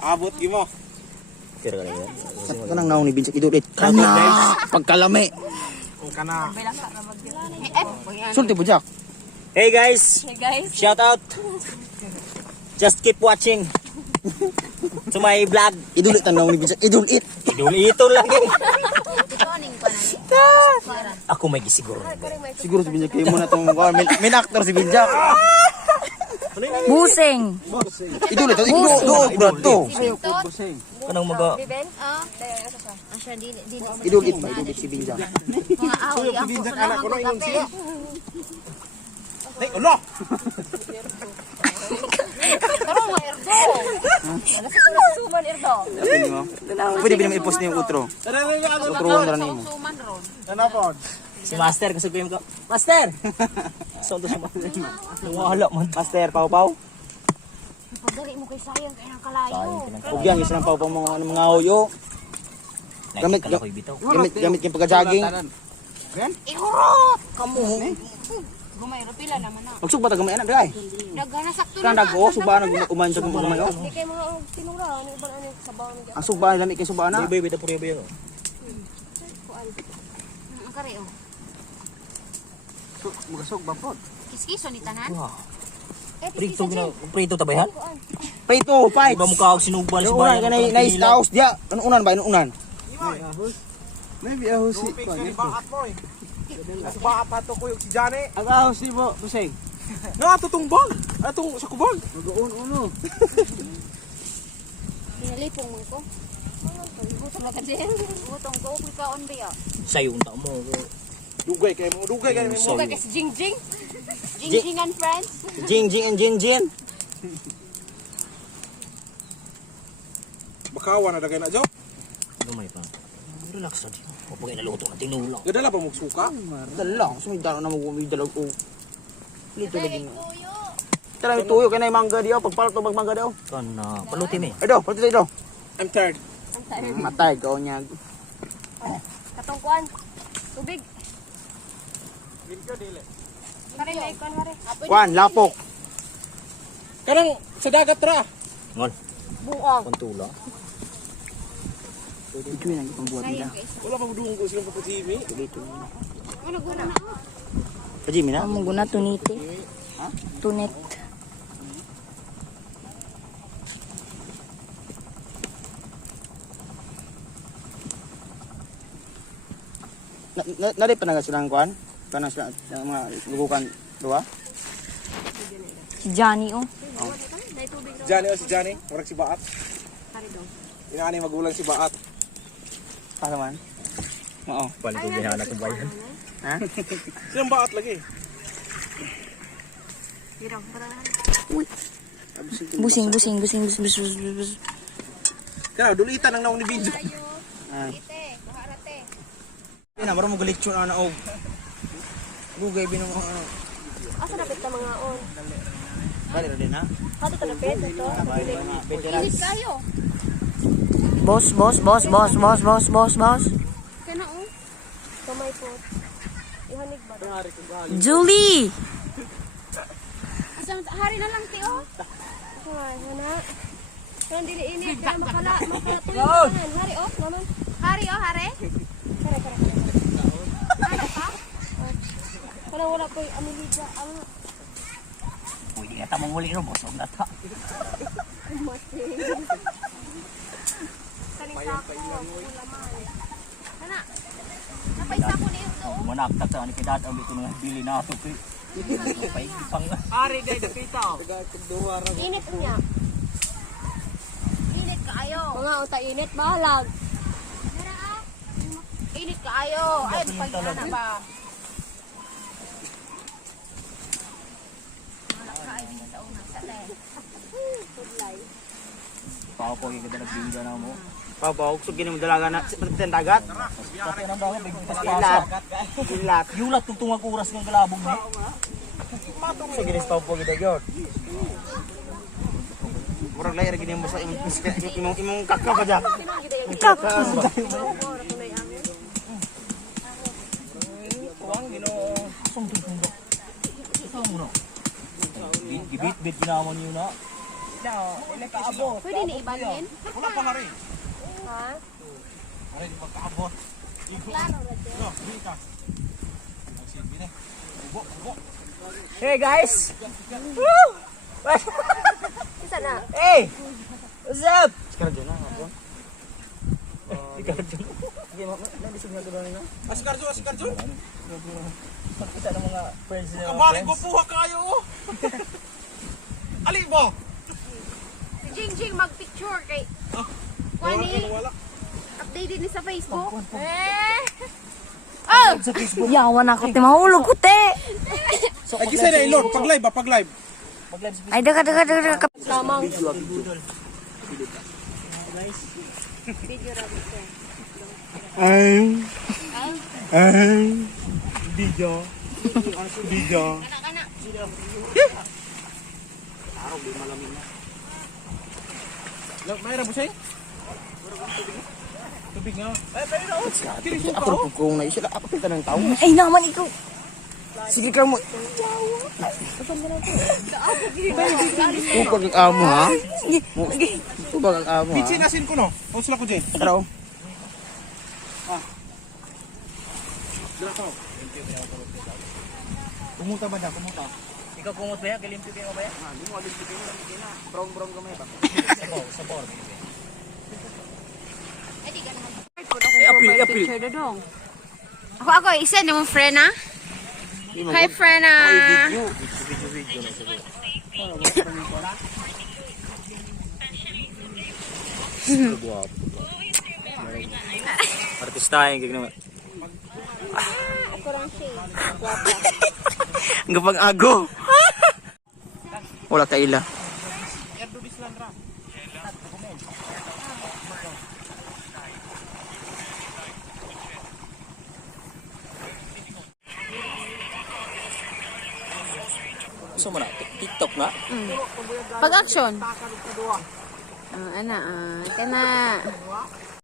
Abot gimo. Tira ka lang. Sa kanang naong ni Binsang idulit. Kana! Pagkalami. Kana. Sulti po, Jack. Hey guys, Hey guys. shout out. Just keep watching to my vlog. Idulit ang naong ni Binsang. Idulit. Ito lang eh. Ako may gisiguro. Siguro si Binsang kayo muna itong main actor si Binsang. Busing. Idulit. Idulit. Brato. Kanang maga. Biben? Asya, di. Idulit ba? Idulit si Binsang. Mga awi. Suyo pibinsan anak ko no ingon siya. Ay, ulo. Karong mga erdo. Ano sa suman erdo? Pwede mo? Pwede ba naman i-post niya yung outro? Outro wonder na mo. Suman ron. Ano po? Si Master kasi ko Master. Sonto si Master. Wala man. Master, pau-pau. Pagdali mo kay sayang kaya ng kalayo. Huwag yan, isa ng pau-pau mga hoyo. Gamit yung pagka-jogging. Ihurot! Kamu. Gumayro pila naman na. Magsugba ta gamay anak dai. Dagana sakto Kan na. dago suba nag uman sa gamay oh. Di kay mga tinura ni iban ani sabaw ni. Ang suba lami kay suba na. Baby, tapos ba yun? Ang kare oh. Magasog ba pod? Kiskiso ni tanan. Prito tabayhan? Prito, fight. Iba mo ka sinubal si Unan kanay nice house dia. Ano unan ba? Ano unan? Maybe ahos si baat mo eh. Sa baat pato ko yung si Johnny. Ang house ni mo, busing. Na tutungbang. Atong sa kubang. Mag-uon uno. Pinalipong mo ko. Gutom na ka din. Gutom ko kaon ba ya? Sayo unta mo. Dugay kay mo mo. Kay si Jingjing. Jingjing and friends. Jing and Jin. Bakawan na dagay na jo. Gamay pa. Relax na di. Kapag naluto na tinulak. Gadala pa mo suka. Dala, sumidalo na mo dalag o. Lito lagi. Tara may tuyo kay nay mangga diyo, pagpalat to mangga daw. Kana, paluti mi. Ay do, pati do. I'm tired. Matay ka niya. Katong kuan. Tubig. Video dili. Kare na ikon kare. Kuan, lapok. Kanang sa dagat ra. Ngol, Buong. pantula. Ito yung pambuhat nila. Wala pa mudung ko silang papatimi. Ano guna na? Pajimi na? Amo guna tunite. Ha? Tunet. Nari pa naga silang kuan? Kanang sila mga lugukan dua? Si Johnny oh. Johnny o si Johnny. Murag si Baat. Inaani magulang si Baat. Para man. Oo. Balik ko ginahanap ng bayan. Ha? Silang Baat lagi. Busing. Kana dulitan ang naong ni Binjo. Ah. Ina baro mo galitsyon ana og. Gugay binong ano. Asa na pita mga on? Dali ra din ha. Hato ta na pita to. Veterans. Kayo. Boss. Kana oh. Kamay po. Ihanig ba? Julie! Asang hari na lang ti oh. Ay, hana. Kan dili init na makala tuyo hari oh, naman. Hari oh, hari. Kare. Ano pa? Wala ko amilida. Ano? Pwede nga tamang muli no, boss. Huwag na ta. Kanisa ko. Ulaman. Hana. Napaisa ko niyo to. Manaktak sa ni kidat ang ito nga bili na ito. Paikipang nga. Ari day dapita. Init niya. Init kaayo. Mga uta init balag. Init kaayo. Ay pagkana na ba? Pao po yung kadalag bingga na mo. Papa, og sugin mo dalaga na sa dagat. Kasi nang daw bigyan Ilat. Ilat. Yulat tong tungag oras ng galabong mo. Sugin is papa gid gyud. Murag layer gini mo sa imong kakao ka jak. Kakao. Kuwang Ginoo. Song tungtong. Song mo no. Gibit-bit ginamon niyo na. Pwede ni ibangin? Wala pa hari. Ha? Hari di magkaabot. Klaro ra dyan. No, di ka. Sige na. Ubo. Hey guys! Woo! Isa na. Hey! What's up? Sekarang dyan na. Asikarjo. Kita ng mga friends niya. Kabalik ko puha kayo. Ali mo. Si Jingjing mag-picture kay... Kwani, Wala. updated ni sa Facebook. Oh! Yawan ako, te. Mahulog ko, te. Ay gisa na ilon pag live. Mag-live si Ay, daga. Tamang. Video ra dito. Video. Kana. Mayroon mo siya? Tubig nga. Ako kung na isila. Ako kita ng tao. Ay, naman ikaw. Sige ka mo. Upag ang amo ha. Upag ang amo ha. Bitsin asin ko no. O sila ko dyan. Pero, Kumuta ba na? Ikaw kumot ba yan? Kalimpyo kayo ba yan? brown gamay ba? Sabor. Ay, di ka naman. Apil. Ako, isa ni mong friend, ha? Hi, friend, ha? Artistahin kaya naman. Ako lang siya. Ang gapang ago. Wala kaila. Gusto mo na? TikTok nga? Pag-action. Ana, kana.